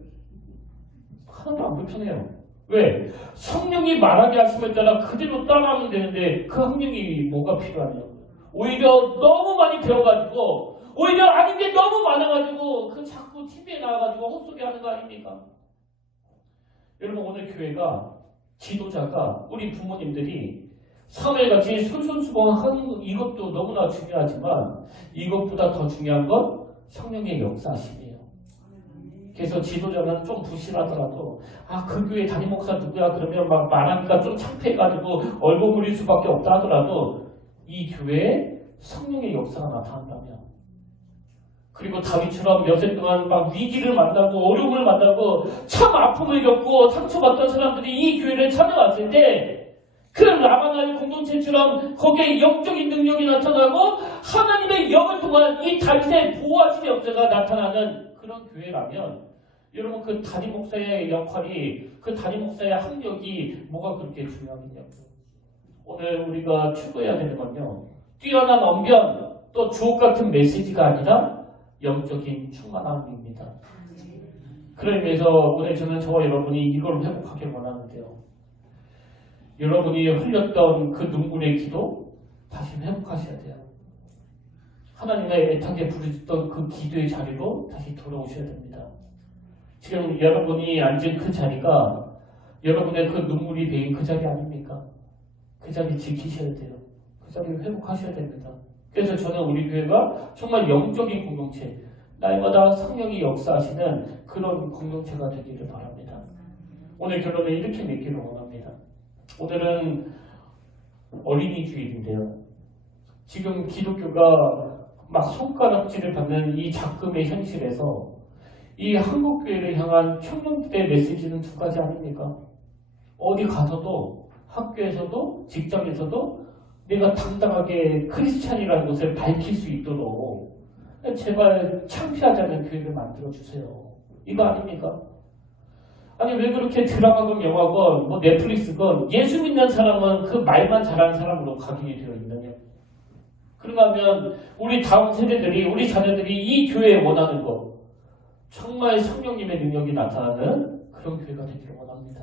하나도 안 불편해요. 왜? 성령이 말하게 하심에 따라 그대로 따라하면 되는데 그 학력이 뭐가 필요하냐? 오히려 너무 많이 배워가지고 오히려 아닌 게 너무 많아가지고 그 자꾸 TV에 나와가지고 헛소리 하는 거 아닙니까? 여러분 오늘 교회가 지도자가 우리 부모님들이 사회같이 솔선수범하는 이것도 너무나 중요하지만 이것보다 더 중요한 건 성령의 역사심이에요. 그래서 지도자는 좀 부실하더라도 그 교회 담임 목사 누구야 그러면 막 말하기가 좀 창피해가지고 얼버무릴 수밖에 없다 하더라도 이 교회에 성령의 역사가 나타난다면 그리고 다윗처럼 여세 동안 막 위기를 만나고 어려움을 만나고 참 아픔을 겪고 상처받던 사람들이 이 교회를 찾아왔을 때 그 라바나의 공동체처럼 거기에 영적인 능력이 나타나고 하나님의 영을 통한 이 다윗의 보호하심의 역사가 나타나는 그런 교회라면 여러분 그 담임 목사의 역할이 그 담임 목사의 학력이 뭐가 그렇게 중요하겠냐고요. 오늘 우리가 추구해야 되는 건요. 뛰어난 언변 또 주옥 같은 메시지가 아니라 영적인 충만함입니다. 그런 의미에서 오늘 저는 저와 여러분이 이걸 회복하길 원하는데요. 여러분이 흘렸던 그 눈물의 기도 다시 회복하셔야 돼요. 하나님의 애타게 부르짖던 그 기도의 자리로 다시 돌아오셔야 됩니다. 지금 여러분이 앉은 그 자리가 여러분의 그 눈물이 배인 그 자리 아닙니까? 그 자리 지키셔야 돼요. 그 자리를 회복하셔야 됩니다. 그래서 저는 우리 교회가 정말 영적인 공동체, 날마다 성령이 역사하시는 그런 공동체가 되기를 바랍니다. 오늘 결론은 이렇게 맺기를 원합니다. 오늘은 어린이 주일인데요. 지금 기독교가 막 손가락질을 받는 이 작금의 현실에서 이 한국교회를 향한 청년들의 메시지는 두 가지 아닙니까? 어디 가서도 학교에서도 직장에서도 내가 당당하게 크리스찬이라는 것을 밝힐 수 있도록 제발 창피하지 않는 교회를 만들어주세요. 이거 아닙니까? 아니 왜 그렇게 드라마건 영화건 뭐 넷플릭스건 예수 믿는 사람은 그 말만 잘하는 사람으로 각인이 되어 있느냐? 그런가 하면 우리 다음 세대들이 우리 자녀들이 이 교회에 원하는 것 정말 성령님의 능력이 나타나는 그런 교회가 되기를 원합니다.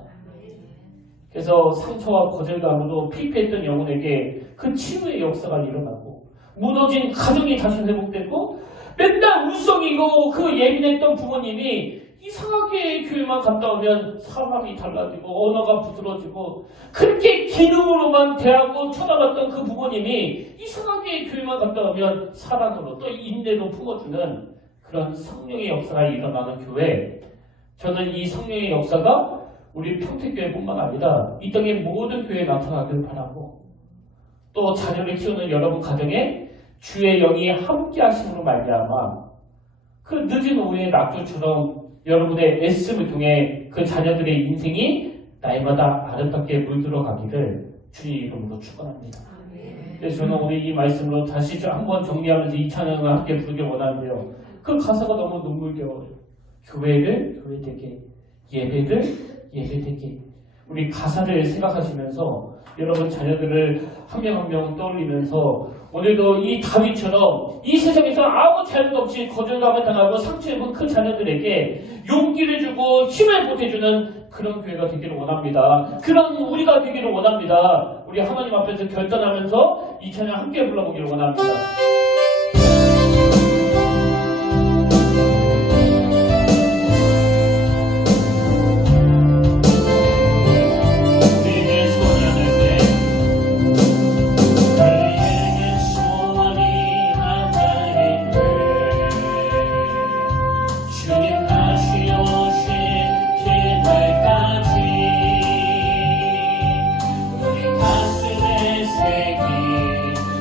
그래서 상처와 거절감으로 피폐했던 영혼에게 그 치유의 역사가 일어나고 무너진 가정이 다시 회복되고 맨날 울썩이고 그 예민했던 부모님이 이상하게 교회만 갔다 오면 사람이 달라지고 언어가 부드러지고 그렇게 기능으로만 대하고 쳐다봤던 그 부모님이 이상하게 교회만 갔다 오면 사랑으로 또 인내로 품어주는 그런 성령의 역사가 일어나는 교회. 저는 이 성령의 역사가 우리 평택교회뿐만 아니라 이 땅의 모든 교회에 나타나길 바라고 또 자녀를 키우는 여러분 가정에 주의 영이 함께 하심으로 말미암아 그 늦은 오후의 낙조처럼 여러분의 애씀을 통해 그 자녀들의 인생이 날마다 아름답게 물들어가기를 주의 이름으로 축원합니다. 그래서 저는 오늘 이 말씀으로 다시 한번 정리하면서 이 찬양을 함께 부르기 원하는데요. 그 가사가 너무 눈물겨워요. 교회를 교회되게, 예배를 예배되게. 우리 가사를 생각하시면서 여러분 자녀들을 한 명 한 명 떠올리면서 오늘도 이 다윗처럼 이 세상에서 아무 잘못 없이 거절감을 당하고 상처 입은 그 자녀들에게 용기를 주고 힘을 보태주는 그런 교회가 되기를 원합니다. 그런 우리가 되기를 원합니다. 우리 하나님 앞에서 결단하면서 이 찬양 함께 불러보기를 원합니다.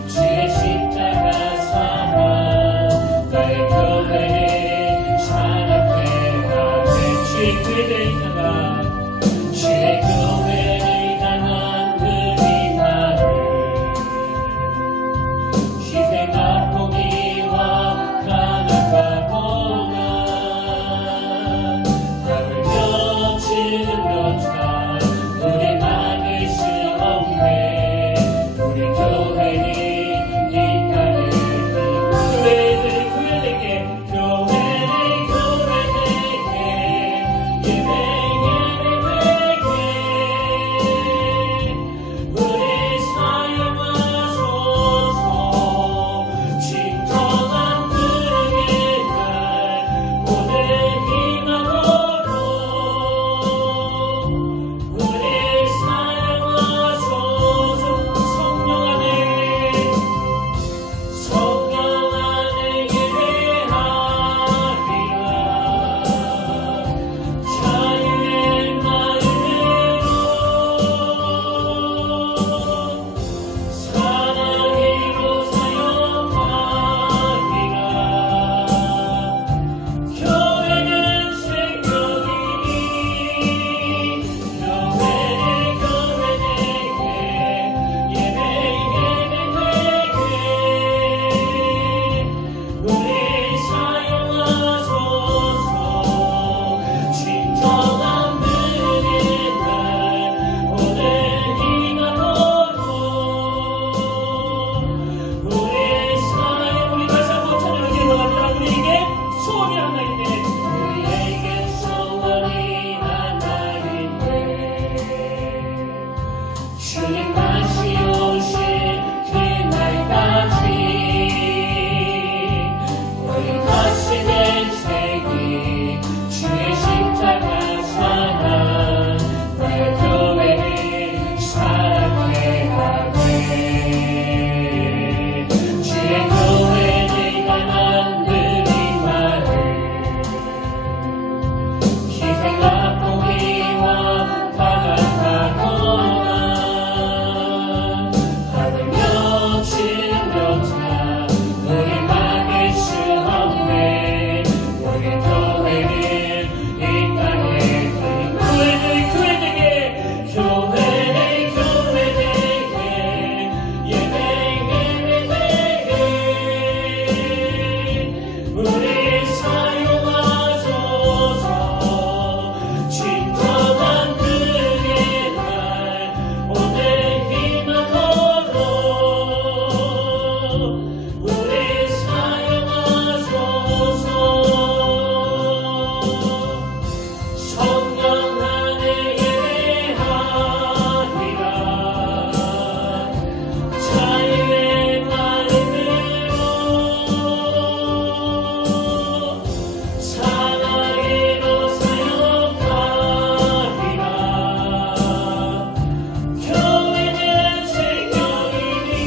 주의 십자가 주의 교회를 향한 그리마를 시세가 포기와 가난과 고난 답을 벼치는 우리 막을 수 없네. 우리 교회는 이 땅을 교회에게 우리 사용하소서. 진정한 그의 날 오늘 희망으로 우리 사용하소서. 성령 안에 예배하리라. 자유의 마음으로 사랑으로 사용하리라. 교회는 생명이니 우리 사용하소서. 진정한 은혜의 날 오늘 희망으로 우리 사용 우리 다시 한번 찬양을 기도합니다. 우리에게 소원이 하나 있네. 우리에게 소원이 하나 있네. 주님 다시 오실 그날까지 우리 다시 되새기 주의 십자가 사랑 내 교회를 사랑해 가네. 주의 교회를 향한 그리마를 희생과 포기와 가난과 고난 답을 벼치는 우리 막을 수 없네. 우리 교회는 이 땅에 교회되게 우리 사용하소서. 진정한 그의 날 오늘 희망으로 우리 사용하소서. 성령 안에 예배하리라. 자유의 마음으로 사랑으로 사용하리라. 교회는 생명이니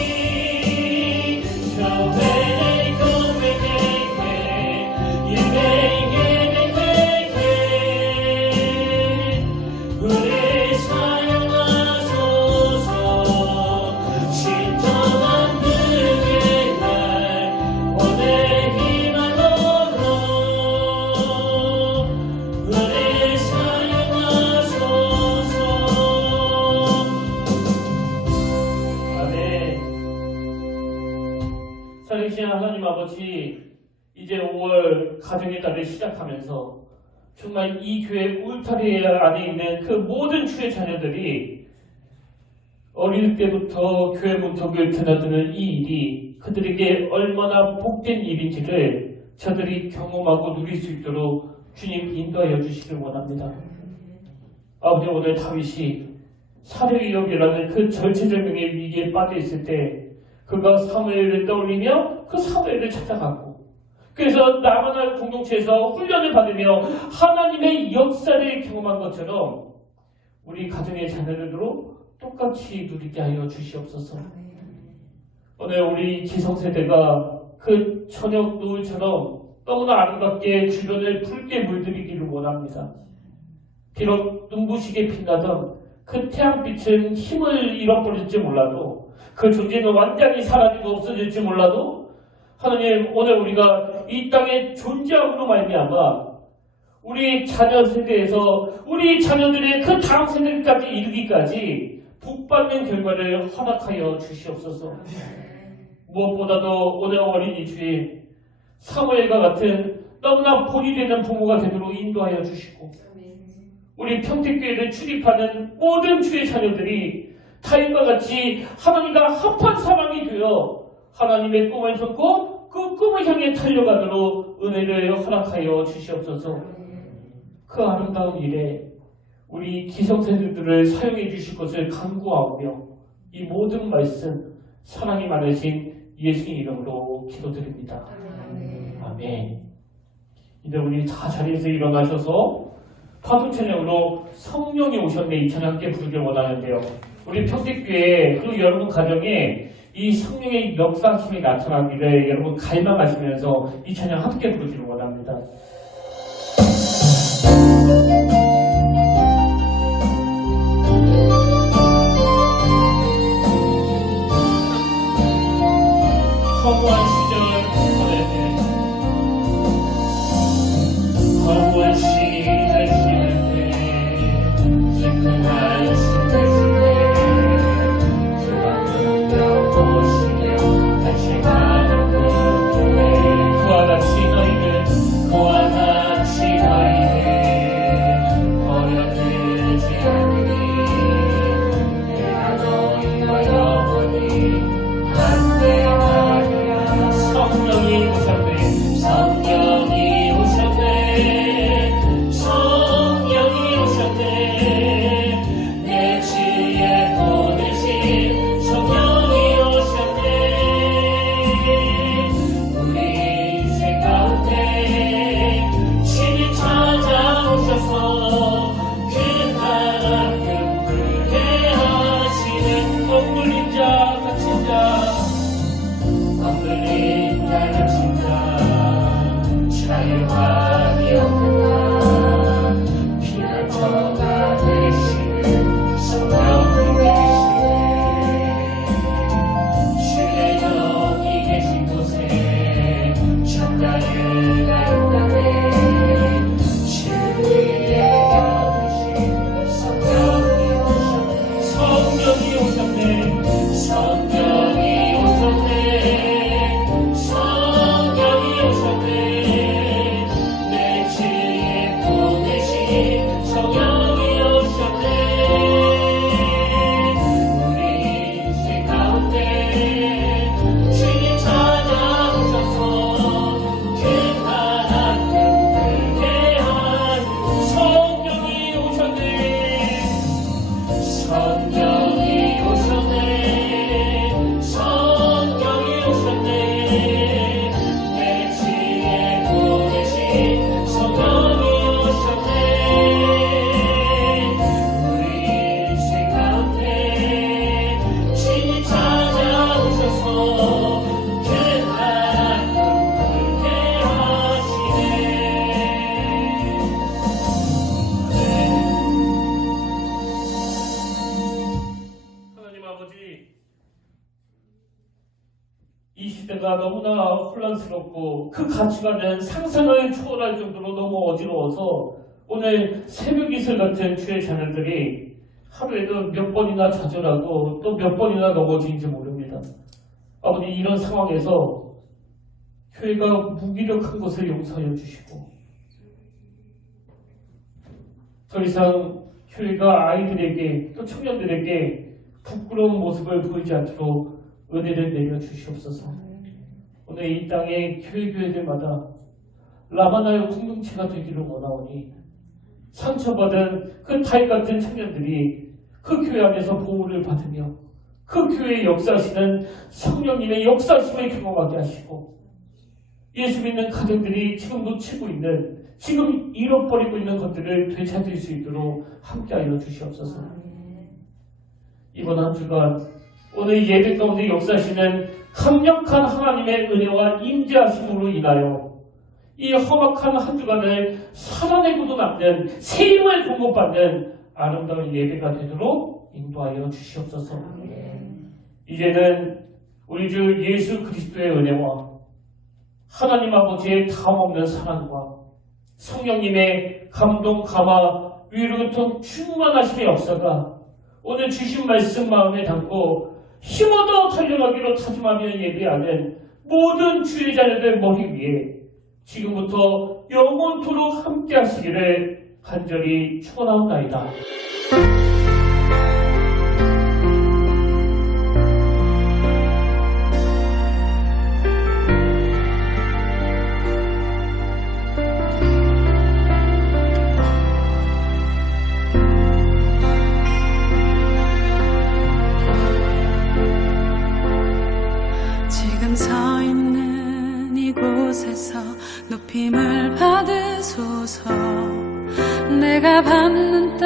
우리 사용하소서. 진정한 그의 날 오늘 희망으로 우리 사용하소서. 아멘. 살아계신 하나님 아버지, 이제 5월 가정의 달을 시작하면서 정말 이 교회 울타리 안에 있는 그 모든 주의 자녀들이 어릴 때부터 교회 문턱을 드나드는 이 일이 그들에게 얼마나 복된 일인지를 저들이 경험하고 누릴 수 있도록 주님 인도하여 주시길 원합니다. 아버지, 오늘 다윗이 사륙역이라는 그 절체절명의 위기에 빠져 있을 때 그가 사무엘을 떠올리며 그 사무엘을 찾아갔고, 그래서 나만한 공동체에서 훈련을 받으며 하나님의 역사를 경험한 것처럼 우리 가정의 자녀들도 똑같이 누리게 하여 주시옵소서. 오늘 우리 기성세대가 그 저녁 노을처럼 너무나 아름답게 주변을 붉게 물들이기를 원합니다. 비록 눈부시게 빛나던 그 태양빛은 힘을 잃어버릴지 몰라도, 그 존재는 완전히 사라지고 없어질지 몰라도, 하나님, 오늘 우리가 이 땅에 존재함으로 말미암아 우리 자녀 세대에서 우리 자녀들의 그 다음 세대까지 이르기까지 복받는 결과를 허락하여 주시옵소서. 무엇보다도 오늘 어린이 주일 사무엘과 같은 너무나 본이 되는 부모가 되도록 인도하여 주시고, 우리 평택교회를 출입하는 모든 주의 자녀들이 타인과 같이 하나님과 합한 사람이 되어 하나님의 꿈을 쫓고 그 꿈을 향해 달려가도록 은혜를 허락하여 주시옵소서. 그 아름다운 일에 우리 기성세대들을 사용해 주실 것을 간구하오며 이 모든 말씀 사랑이 많으신 예수님 이름으로 기도드립니다. 아멘. 이제 우리 다 자리에서 일어나셔서 파도 찬양으로 성령이 오셨네 이 찬양 함께 부르길 원하는데요. 우리 평택교회 그리고 여러분 가정에 이 성령의 역사심이 나타나기를 여러분 갈망하시면서 이 찬양 함께 부르기를 원합니다. 허무한 시절 보내네. 허무한 시절 지내네. 슬픔한 시절 지내. 그만큼 보시며 같이 가는 꿈에 그와 같이 너희는 버려두지 않으니 내가 너희와 영원히 함께하리라. 성령이 오셨네. 성령이 오셨네. 성령이 오셨네. 내 지에 보내신 성령이 오셨네. 우리 인생 가운데 친히 찾아오셔서 그나라 꿈꾸게 하시는 엉들린 자 갇힌 자 엉들린 자 갇힌 자 자유함이 없구나. 피난처가 되시는 성령이 계시네. 주의 영이 계신 곳에 정가유가 용감해. 주위에 여기신 성령이 오셨네. 성령이 오셨네. 성령이 오셨네. 성령이 오셨네. 내 지에 보내신 성령이 오셨네. 우리 인생 가운데 주님 찾아오셔서 그나라 꿈꾸게 하는 성령이 오셨네. 성령이 오셨네. 성령이 오셨네. 내 지에 보내신 성령이 오셨네. 우리 인생 가운데 친히 찾아오셔서 그나라 꿈꾸게 하시네. 하나님 아버지, 이 시대가 너무나 혼란스럽고 그 가치관은 상상을 초월할 정도로 너무 어지러워서 오늘 새벽 이슬 같은 주의 자녀들이 하루에도 몇 번이나 좌절하고 또 몇 번이나 넘어지는지 모릅니다. 아버지, 이런 상황에서 교회가 무기력한 것을 용서하여 주시고 더 이상 교회가 아이들에게 또 청년들에게 부끄러운 모습을 보이지 않도록 은혜를 내려 주시옵소서. 오늘 이 땅의 교회들마다 라마나의 공동체가 되기를 원하오니 상처받은 그 타입 같은 청년들이 그 교회 안에서 보호를 받으며 그 교회에 역사하시는 성령님의 역사심을 경험하게 하시고 예수 믿는 가정들이 지금 놓치고 있는, 지금 잃어버리고 있는 것들을 되찾을 수 있도록 함께하여 주시옵소서. 이번 한 주간 오늘 예배 가운데 역사하시는 강력한 하나님의 은혜와 임재하심으로 인하여 이 험악한 한 주간을 살아내고도 남는 새 힘을 공급받는 아름다운 예배가 되도록 인도하여 주시옵소서. 이제는 우리 주 예수 그리스도의 은혜와 하나님 아버지의 다음없는 사랑과 성령님의 감동, 감화, 위로 교통 충만하심의 역사가 오늘 주신 말씀 마음에 담고 힘얻어 달려가기로 다짐하며 예배하는 모든 주의 자녀들 머리 위에 지금부터 영원토록 함께 하시기를 간절히 축원하옵나이다. 지금 서 있는 이곳에서 높임을 받으소서. 내가 받는